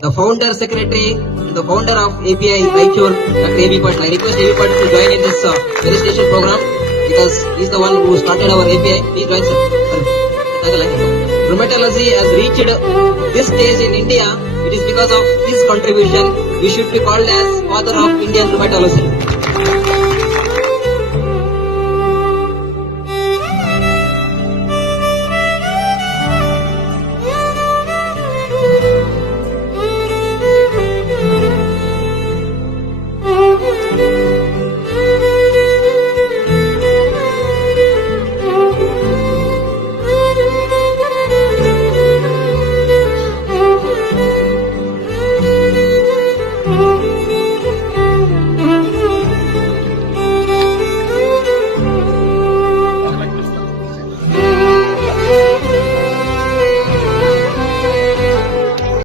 the founder secretary, the founder of API Raichur, Dr. A.B. Patil. I request A.B. Patil to join in this registration program because he is the one who started our API. Please join, sir. Rheumatology has reached this stage in India. It is because of his contribution. We should be called as father of Indian rheumatology.